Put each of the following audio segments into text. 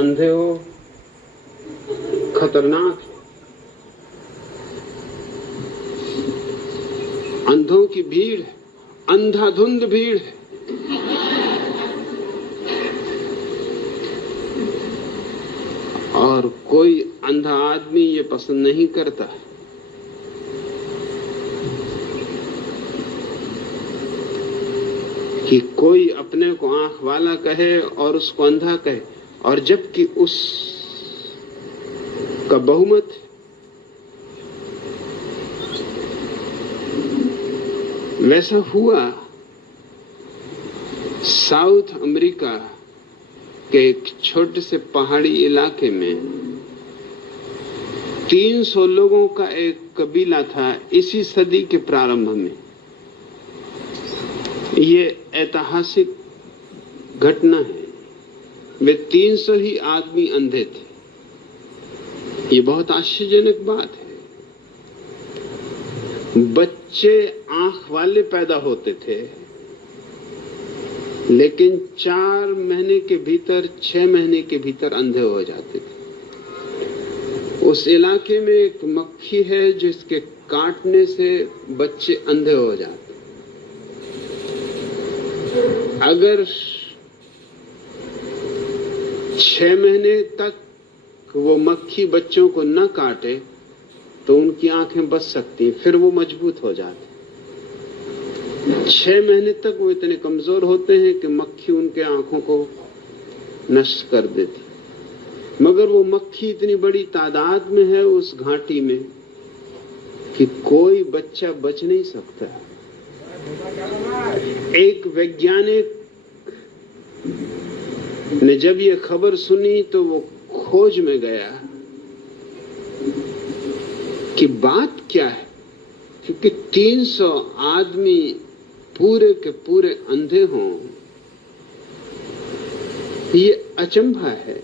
अंधे हो खतरनाक है। अंधों की भीड़ है, अंधाधुंध भीड़ है। और कोई अंधा आदमी ये पसंद नहीं करता कि कोई अपने को आंख वाला कहे और उसको अंधा कहे, और जबकि उस का बहुमत वैसा हुआ। साउथ अमेरिका के एक छोटे से पहाड़ी इलाके में 300 लोगों का एक कबीला था। इसी सदी के प्रारंभ में ये ऐतिहासिक घटना है। वे 300 ही आदमी अंधे थे। ये बहुत आश्चर्यजनक बात है। बच्चे आंख वाले पैदा होते थे, लेकिन 4 महीने के भीतर 6 महीने के भीतर अंधे हो जाते थे। उस इलाके में एक मक्खी है जिसके काटने से बच्चे अंधे हो जाते। अगर 6 महीने तक वो मक्खी बच्चों को न काटे तो उनकी आंखें बच सकती, फिर वो मजबूत हो जाते। 6 महीने तक वो इतने कमजोर होते हैं कि मक्खी उनके आंखों को नष्ट कर देती। मगर वो मक्खी इतनी बड़ी तादाद में है उस घाटी में कि कोई बच्चा बच नहीं सकता। एक वैज्ञानिक ने जब ये खबर सुनी तो वो खोज में गया कि बात क्या है, क्योंकि 300 आदमी पूरे के पूरे अंधे हों, ये अचंभा है।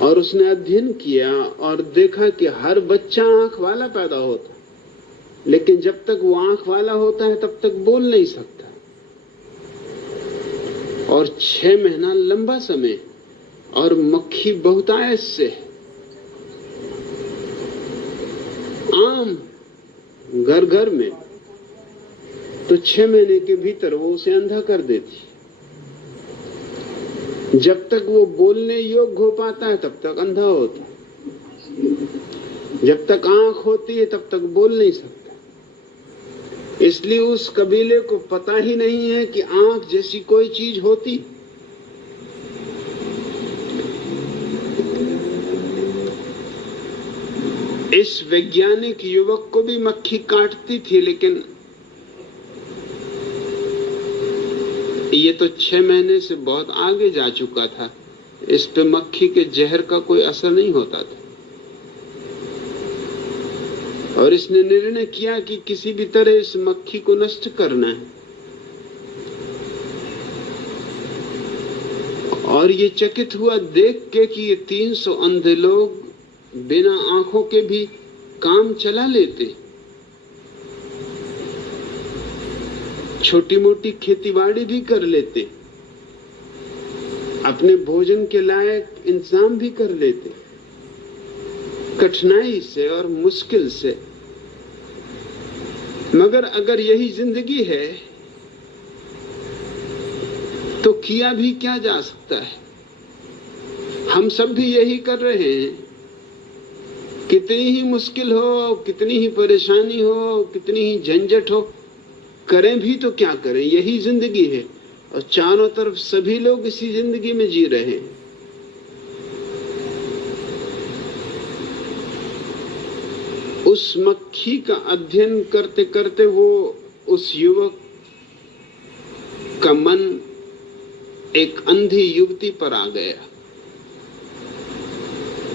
और उसने अध्ययन किया और देखा कि हर बच्चा आंख वाला पैदा होता, लेकिन जब तक वो आंख वाला होता है तब तक बोल नहीं सकता। और 6 महीना लंबा समय, और मक्खी बहुतायत से आम घर घर में, तो 6 महीने के भीतर वो उसे अंधा कर देती। जब तक वो बोलने योग्य हो पाता है तब तक अंधा होता है। जब तक आंख होती है तब तक बोल नहीं सकता। इसलिए उस कबीले को पता ही नहीं है कि आंख जैसी कोई चीज होती। इस वैज्ञानिक युवक को भी मक्खी काटती थी, लेकिन ये तो 6 महीने से बहुत आगे जा चुका था। इस पे मक्खी के जहर का कोई असर नहीं होता था। और इसने निर्णय किया कि किसी भी तरह इस मक्खी को नष्ट करना है। और ये चकित हुआ देख के कि ये 300 अंधे लोग बिना आंखों के भी काम चला लेते, छोटी मोटी खेतीबाड़ी भी कर लेते, अपने भोजन के लायक इंतजाम भी कर लेते, कठिनाई से और मुश्किल से। मगर अगर यही जिंदगी है तो किया भी क्या जा सकता है। हम सब भी यही कर रहे हैं। कितनी ही मुश्किल हो, कितनी ही परेशानी हो, कितनी ही झंझट हो, करें भी तो क्या करें, यही जिंदगी है। और चारों तरफ सभी लोग इसी जिंदगी में जी रहे हैं। उस मक्खी का अध्ययन करते करते वो उस युवक का मन एक अंधी युवती पर आ गया।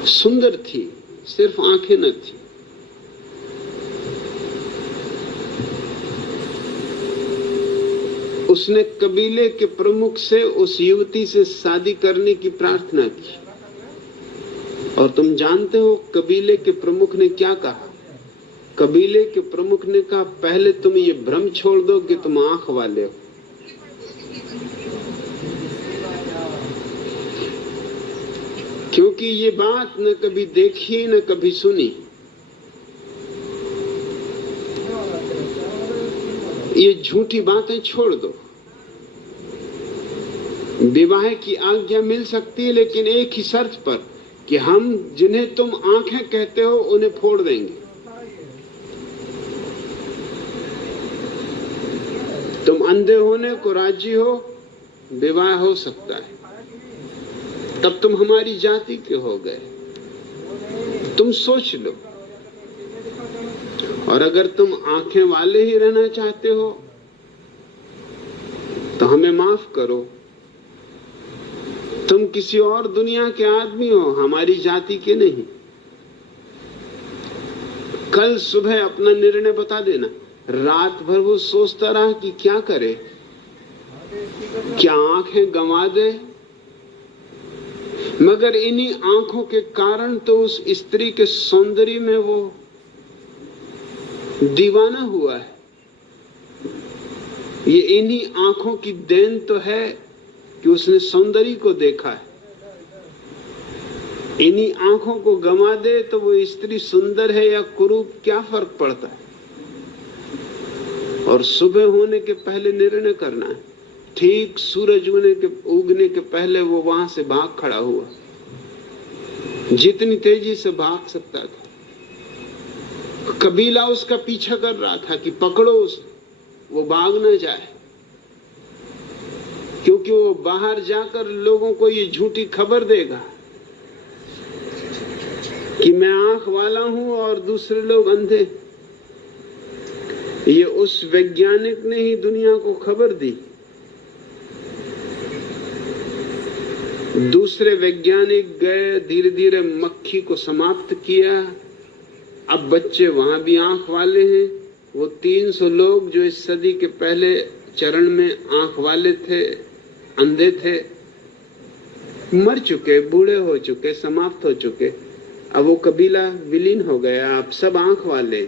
सुंदर थी, सिर्फ आंखें न थी। उसने कबीले के प्रमुख से उस युवती से शादी करने की प्रार्थना की। और तुम जानते हो कबीले के प्रमुख ने क्या कहा? कबीले के प्रमुख ने कहा, पहले तुम ये भ्रम छोड़ दो कि तुम आंख वाले हो। क्योंकि ये बात न कभी देखी न कभी सुनी। ये झूठी बातें छोड़ दो। विवाह की आज्ञा मिल सकती है, लेकिन एक ही शर्त पर कि हम जिन्हें तुम आंखें कहते हो उन्हें फोड़ देंगे। तुम अंधे होने को राजी हो, विवाह हो सकता है, तब तुम हमारी जाति के हो गए। तुम सोच लो। और अगर तुम आंखें वाले ही रहना चाहते हो तो हमें माफ करो, तुम किसी और दुनिया के आदमी हो, हमारी जाति के नहीं। कल सुबह अपना निर्णय बता देना। रात भर वो सोचता रहा कि क्या करे, क्या आंखें गंवा दे, मगर इन्हीं आंखों के कारण तो उस स्त्री के सौंदर्य में वो दीवाना हुआ है। ये इन्हीं आंखों की देन तो है कि उसने सौंदर्य को देखा है। इन्हीं आंखों को गंवा दे तो वो स्त्री सुंदर है या कुरूप, क्या फर्क पड़ता है। और सुबह होने के पहले निर्णय करना है। ठीक सूरज उगने के पहले वो वहां से भाग खड़ा हुआ, जितनी तेजी से भाग सकता था। कबीला उसका पीछा कर रहा था कि पकड़ो उसे, वो भाग न जाए, क्योंकि वो बाहर जाकर लोगों को ये झूठी खबर देगा कि मैं आंख वाला हूं और दूसरे लोग अंधे। ये उस वैज्ञानिक ने ही दुनिया को खबर दी। दूसरे वैज्ञानिक गए, धीरे धीरे मक्खी को समाप्त किया। अब बच्चे वहां भी आंख वाले हैं। वो 300 लोग जो इस सदी के पहले चरण में आंख वाले थे, अंधे थे, मर चुके, बूढ़े हो चुके, समाप्त हो चुके। अब वो कबीला विलीन हो गया, अब सब आंख वाले।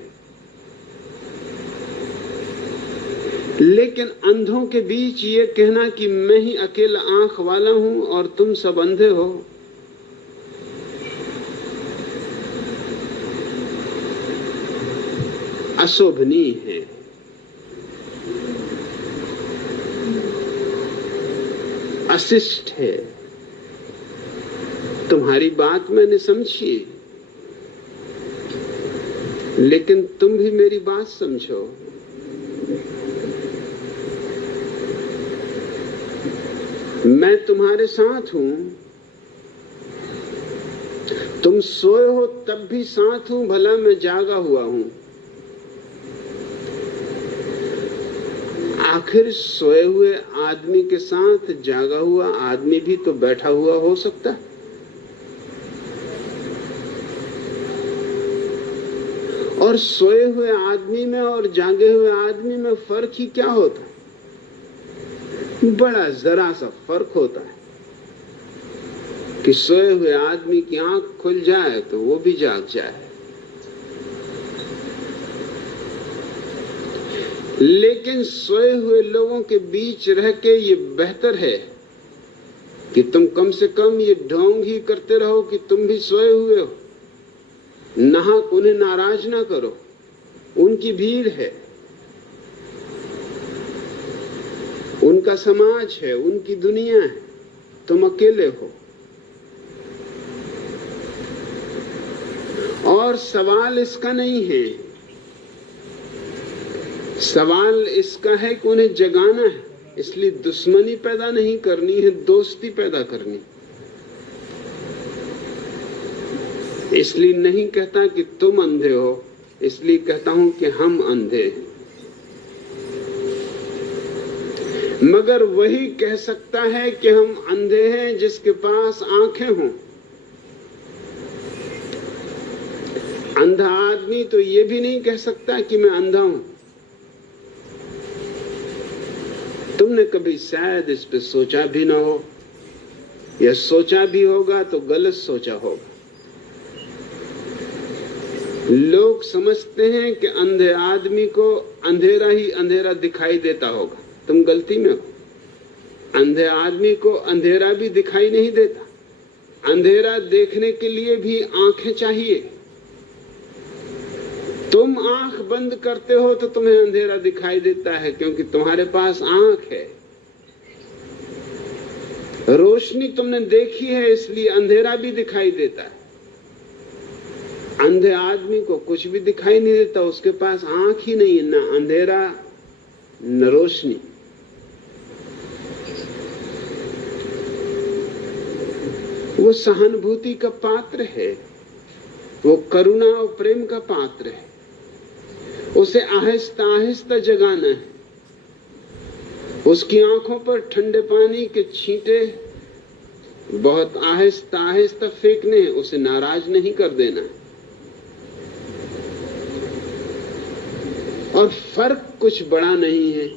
लेकिन अंधों के बीच ये कहना कि मैं ही अकेला आंख वाला हूं और तुम सब अंधे हो, अशोभनीय है। अशिष्ट है। तुम्हारी बात मैंने समझी, लेकिन तुम भी मेरी बात समझो। मैं तुम्हारे साथ हूं। तुम सोए हो तब भी साथ हूं, भला मैं जागा हुआ हूं। आखिर सोए हुए आदमी के साथ जागा हुआ आदमी भी तो बैठा हुआ हो सकता है। और सोए हुए आदमी में और जागे हुए आदमी में फर्क ही क्या होता है? बड़ा जरा सा फर्क होता है कि सोए हुए आदमी की आंख खुल जाए तो वो भी जाग जाए। लेकिन सोए हुए लोगों के बीच रह के ये बेहतर है कि तुम कम से कम ये ढोंग ही करते रहो कि तुम भी सोए हुए हो। नाहक उन्हें नाराज ना करो, उनकी भीड़ है, उनका समाज है, उनकी दुनिया है, तुम अकेले हो। और सवाल इसका नहीं है, सवाल इसका है कि उन्हें जगाना है। इसलिए दुश्मनी पैदा नहीं करनी है, दोस्ती पैदा करनी। इसलिए नहीं कहता कि तुम अंधे हो, इसलिए कहता हूं कि हम अंधे हैं। मगर वही कह सकता है कि हम अंधे हैं जिसके पास आंखें हों। अंधा आदमी तो ये भी नहीं कह सकता कि मैं अंधा हूं। तुमने कभी शायद इस पे सोचा भी ना हो, या सोचा भी होगा तो गलत सोचा होगा। लोग समझते हैं कि अंधे आदमी को अंधेरा ही अंधेरा दिखाई देता होगा। तुम गलती में हो। अंधे आदमी को अंधेरा भी दिखाई नहीं देता। अंधेरा देखने के लिए भी आंखें चाहिए। तुम आंख बंद करते हो तो तुम्हें अंधेरा दिखाई देता है, क्योंकि तुम्हारे पास आंख है। रोशनी तुमने देखी है, इसलिए अंधेरा भी दिखाई देता है। अंधे आदमी को कुछ भी दिखाई नहीं देता, उसके पास आंख ही नहीं है, ना अंधेरा न रोशनी। वो सहानुभूति का पात्र है, वो करुणा और प्रेम का पात्र है। उसे आहिस्ता आहिस्ता जगाना है। उसकी आंखों पर ठंडे पानी के छींटे बहुत आहिस्ता आहिस्ता फेंकने हैं, उसे नाराज नहीं कर देना। और फर्क कुछ बड़ा नहीं है।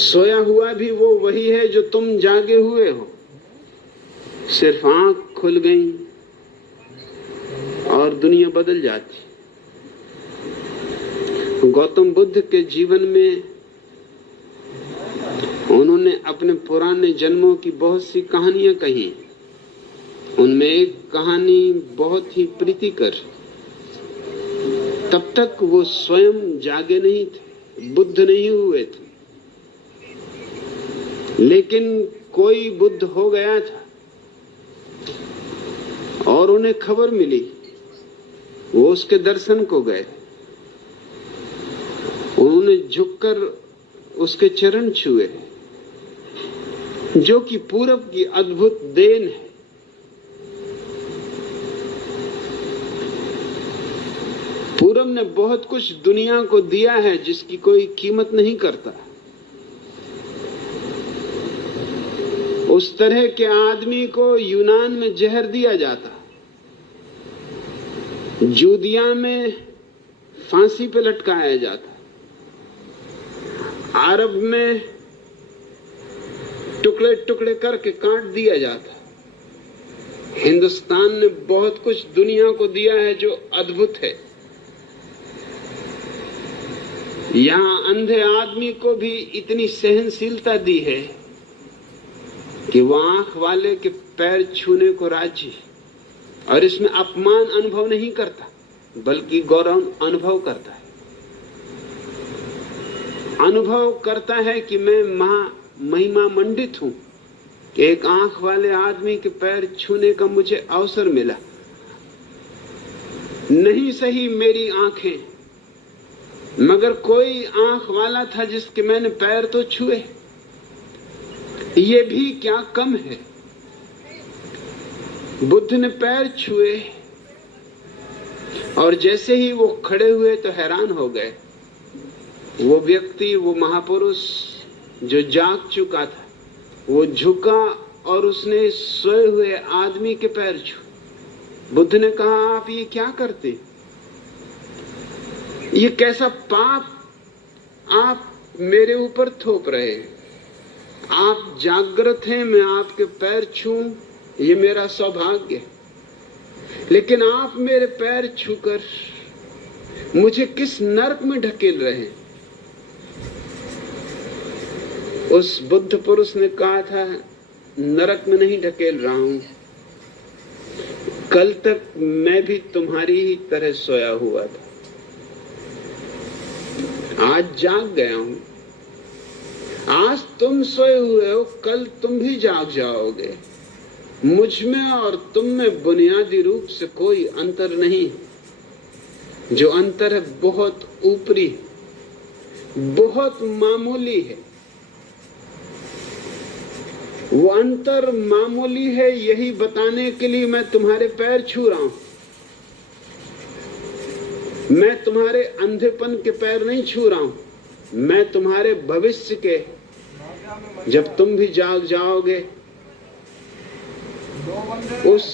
सोया हुआ भी वो वही है जो तुम जागे हुए हो, सिर्फ आंख खुल गई और दुनिया बदल जाती। गौतम बुद्ध के जीवन में उन्होंने अपने पुराने जन्मों की बहुत सी कहानियां कही। उनमें एक कहानी बहुत ही प्रीतिकर। तब तक वो स्वयं जागे नहीं थे, बुद्ध नहीं हुए थे, लेकिन कोई बुद्ध हो गया था और उन्हें खबर मिली। वो उसके दर्शन को गए। उन्होंने झुककर उसके चरण छुए, जो कि पूरब की अद्भुत देन है। पूरब ने बहुत कुछ दुनिया को दिया है जिसकी कोई कीमत नहीं करता। उस तरह के आदमी को यूनान में जहर दिया जाता, जूदिया में फांसी पे लटकाया जाता, अरब में टुकड़े टुकड़े करके काट दिया जाता। हिंदुस्तान ने बहुत कुछ दुनिया को दिया है जो अद्भुत है। यहां अंधे आदमी को भी इतनी सहनशीलता दी है कि वह आंख वाले के पैर छूने को राजी, और इसमें अपमान अनुभव नहीं करता, बल्कि गौरव अनुभव करता है। अनुभव करता है कि मैं महिमा मंडित हूं कि एक आंख वाले आदमी के पैर छूने का मुझे अवसर मिला। नहीं सही मेरी आंखें, मगर कोई आंख वाला था जिसके मैंने पैर तो छुए। ये भी क्या कम है। बुद्ध ने पैर छुए और जैसे ही वो खड़े हुए तो हैरान हो गए। वो व्यक्ति, वो महापुरुष जो जाग चुका था, वो झुका और उसने सोए हुए आदमी के पैर छुए। बुद्ध ने कहा, आप ये क्या करते? ये कैसा पाप आप मेरे ऊपर थोप रहे हैं? आप जागृत हैं, मैं आपके पैर छूं, ये मेरा सौभाग्य है। लेकिन आप मेरे पैर छूकर मुझे किस नरक में ढकेल रहे हैं? उस बुद्ध पुरुष ने कहा था, नरक में नहीं ढकेल रहा हूं, कल तक मैं भी तुम्हारी ही तरह सोया हुआ था, आज जाग गया हूं। आज तुम सोए हुए हो, कल तुम भी जाग जाओगे। मुझ में और तुम में बुनियादी रूप से कोई अंतर नहीं। जो अंतर है बहुत ऊपरी, बहुत मामूली है। वो अंतर मामूली है, यही बताने के लिए मैं तुम्हारे पैर छू रहा हूं। मैं तुम्हारे अंधेपन के पैर नहीं छू रहा हूं, मैं तुम्हारे भविष्य के, जब तुम भी जाग जाओगे, उस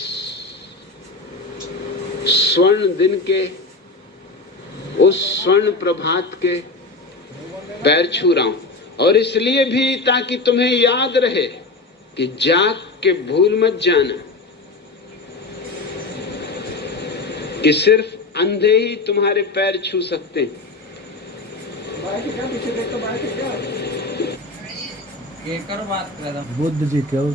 स्वर्ण दिन के, उस स्वर्ण प्रभात के पैर छू रहा हूं। और इसलिए भी ताकि तुम्हें याद रहे कि जाग के भूल मत जाना कि सिर्फ अंधे ही तुम्हारे पैर छू सकते हैं। बुद्ध जी क्यों